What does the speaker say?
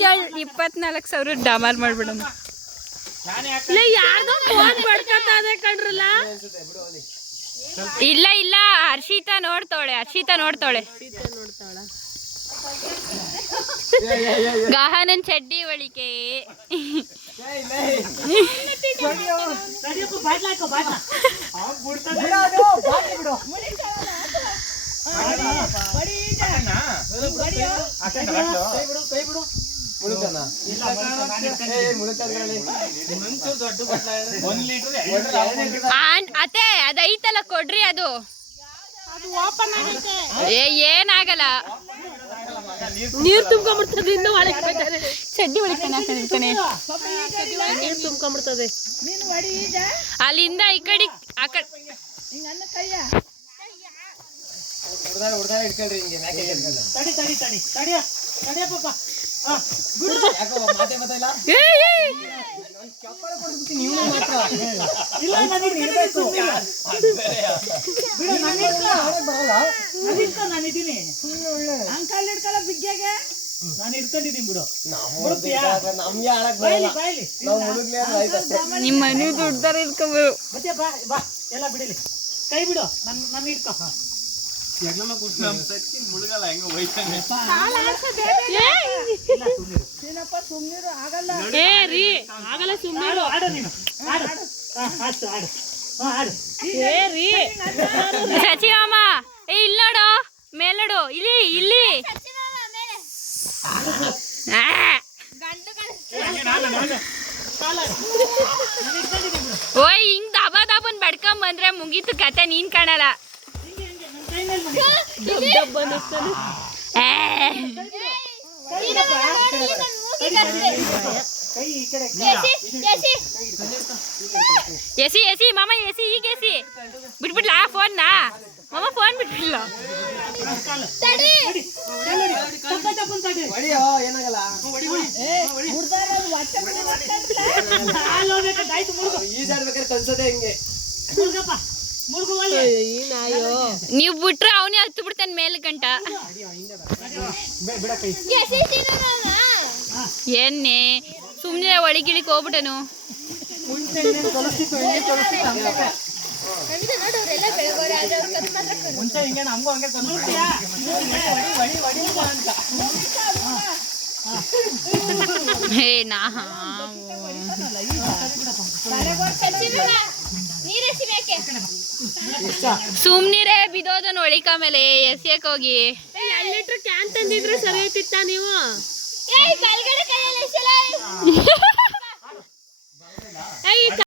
24,000 ಡಾಮರ್ ಮಾಡ್ಬಿಡೋಣ. ಇಲ್ಲ ಇಲ್ಲ, ಹರ್ಷಿತಾ ನೋಡ್ತಾಳೆ. ಗಾಹನನ್ ಚಡ್ಡಿ ಒಳಿಕೆ ಅತ್ತೆ ಅದೈತಲ್ಲ ಕೊಡ್ರಿ, ಅದು ಏನಾಗಲ್ಲ. ನೀರು ತುಂಬ್ಕೊಂಡ್ಬಿಡ್ತದೆ, ಇನ್ನು ಚಡ್ಡಿ ಒಳಗೆ ಹಾಕೊಂಡಿರ್ತಾನೆ, ನೀರು ತುಂಬ್ಕೊಂಡ್ಬಿಡ್ತದೆ. ಅಲ್ಲಿಂದ ಈ ಕಡೆ ಆ ಕಡೆ ನಿಮ್ಮ ಮನೆ ದುಡ್ದಾರ ಇಟ್ಕೋಬೋದು. ಎಲ್ಲ ಬಿಡಲಿ, ಕೈ ಬಿಡು, ನನ್ನ ಇಟ್ಕೋ. ಸಚಿ ಮಾಮ ಇಲ್ಲಿ ನೋಡು, ಮೇಲೋಡು, ಇಲ್ಲಿ ಓಯ್ ಹಿಂಗ್ ದಬನ್ ಬಡ್ಕೊಂಡ್ ಬಂದ್ರೆ ಮುಗೀತು ಕತೆ, ನೀನ್ ಕಾಣಲ್ಲ. ಎಸಿ ಮಾಮ, ಈಗ ಎಸಿ ಬಿಟ್ಬಿಡ್ಲಾ ಫೋನ್ ಮಾಮ, ಫೋನ್ ಬಿಟ್ಬಿಡ್ಲ. ನೀವು ಬಿಟ್ರೆ ಅವನೇ ಹತ್ತು ಬಿಡ್ತಾನೆ ಮೇಲ್ ಗಂಟ. ಏನೇ ಸುಮ್ನೆ ಒಳಗಿಳಿಕ್ ಹೋಗ್ಬಿಟ್ಟನು. ಸುಮ್ನಿರೇ, ಬಿದೋದನ್ ಒಳಿಕ ಮೇಲೆ ಎಸಿಯಕ್ ಹೋಗಿ 2 ಲೀಟರ್ ಕ್ಯಾನ್ ತಂದಿದ್ರೆ ಸರಿ ಹೋಯ್ತಿತ್ತ ನೀವು.